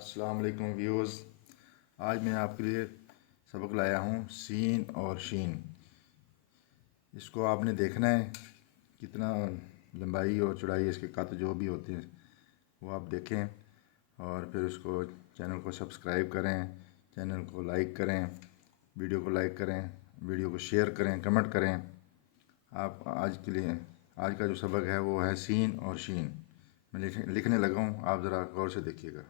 अस्सलाम वालेकुम व्यूअर्स। आज मैं आपके लिए सबक लाया हूँ सीन और शीन। इसको आपने देखना है कितना लंबाई और चौड़ाई इसके कद जो भी होते हैं वो आप देखें, और फिर उसको चैनल को सब्सक्राइब करें, चैनल को लाइक करें, वीडियो को लाइक करें, वीडियो को शेयर करें, कमेंट करें। आप आज के लिए आज का जो सबक है वो है सीन और शीन। मैं लिखने लगा हूँ, आप ज़रा गौर से देखिएगा।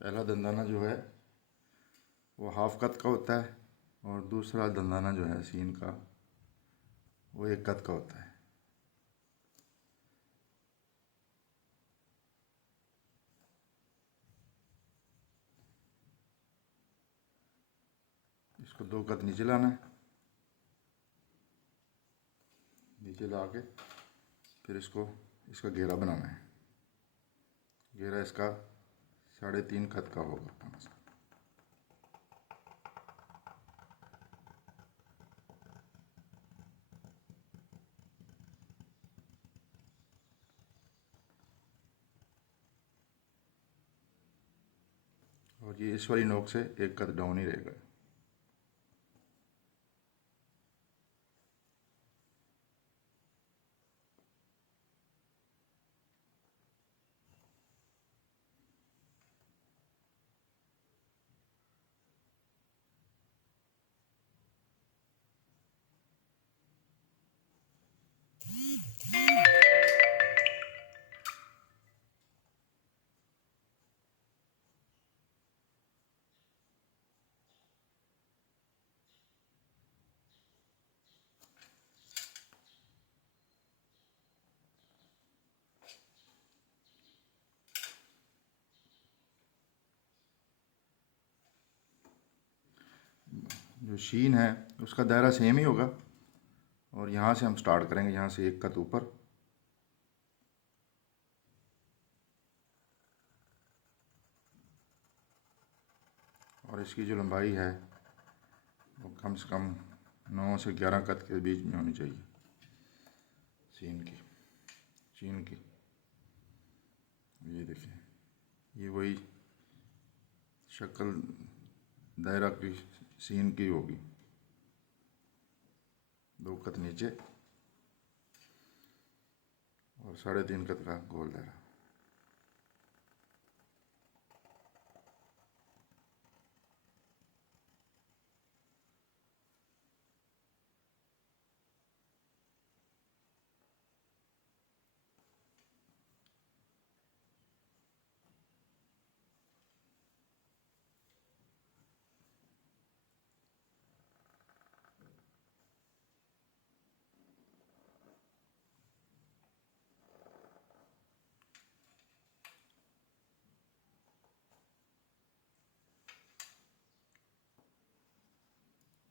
पहला दंदाना जो है वो हाफ कत का होता है, और दूसरा दंदाना जो है सीन का वो एक कत का होता है। इसको दो कत नीचे लाना है, नीचे ला के फिर इसका घेरा बनाना है। घेरा इसका 3.5 कत का होगा कम से कम। और ये इस वाली नोक से एक कत डाउन ही रहेगा। जो शीन है उसका दायरा सेम ही होगा, और यहाँ से हम स्टार्ट करेंगे, यहाँ से एक कत ऊपर, और इसकी जो लंबाई है वो कम से कम 9 से 11 कत के बीच में होनी चाहिए। शीन की ये देखिए, ये वही शक्ल दायरा की सीन की होगी। 2 कत नीचे और 3.5 कत का गोल दायरा।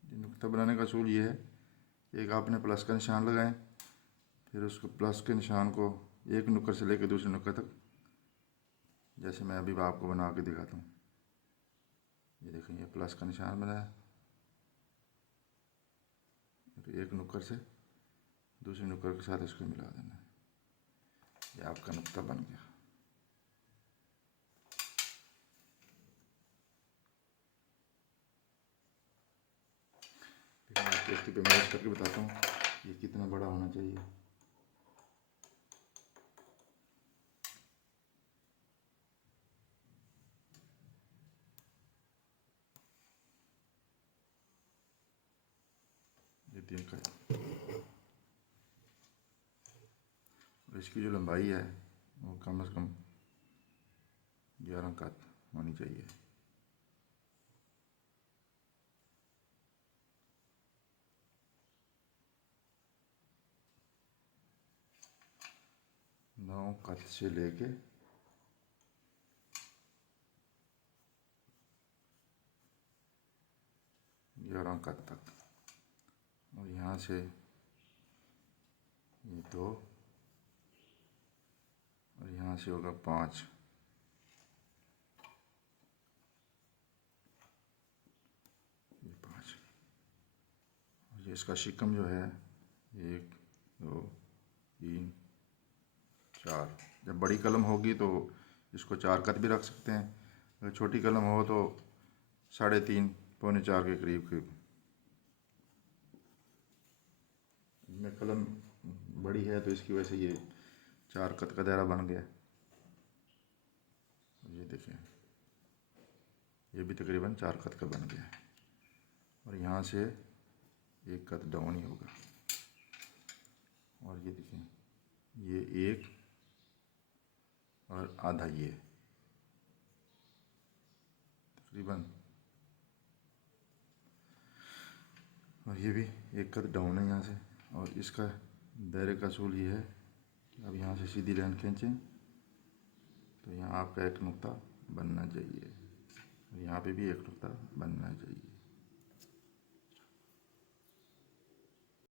नुक्ता बनाने का असूल ये है, एक आपने प्लस का निशान लगाएं, फिर उसको प्लस के निशान को एक नुक्कड़ से लेकर दूसरे नुक्कड़ तक, जैसे मैं अभी आपको बना के दिखाता हूँ। ये देखें, ये प्लस का निशान बनाया, फिर एक नुक्कड़ से दूसरे नुक्कड़ के साथ इसको मिला देना है। ये आपका नुक्ता बन गया। फिर मैं आपको इसकी पे मैच करके बताता हूँ ये कितना बड़ा होना चाहिए। ये 3 कत, और इसकी जो लंबाई है वो कम से कम 11 कत होनी चाहिए। नौ कत से लेके 11 कत तक, और यहाँ से ये 2, और यहाँ से होगा 5, ये 5, और इसका शिकम जो है 1 2 3 4। जब बड़ी कलम होगी तो इसको 4 कत भी रख सकते हैं, अगर छोटी कलम हो तो 3.5 पौने 4 के करीब करीब। इसमें कलम बड़ी है तो इसकी वजह से ये 4 कत का दायरा बन गया। ये देखें, ये भी तकरीबन 4 कत का बन गया और यहाँ से 1 कत डाउन ही होगा। और ये देखें, ये 1 और आधा ये तकरीबन, और ये भी 1 कत डाउन है यहाँ से। और इसका दायरे का असूल ये है कि अब यहाँ से सीधी लाइन खींचें तो यहाँ आपका एक नुक्ता बनना चाहिए, यहाँ पे भी एक नुक्ता बनना चाहिए।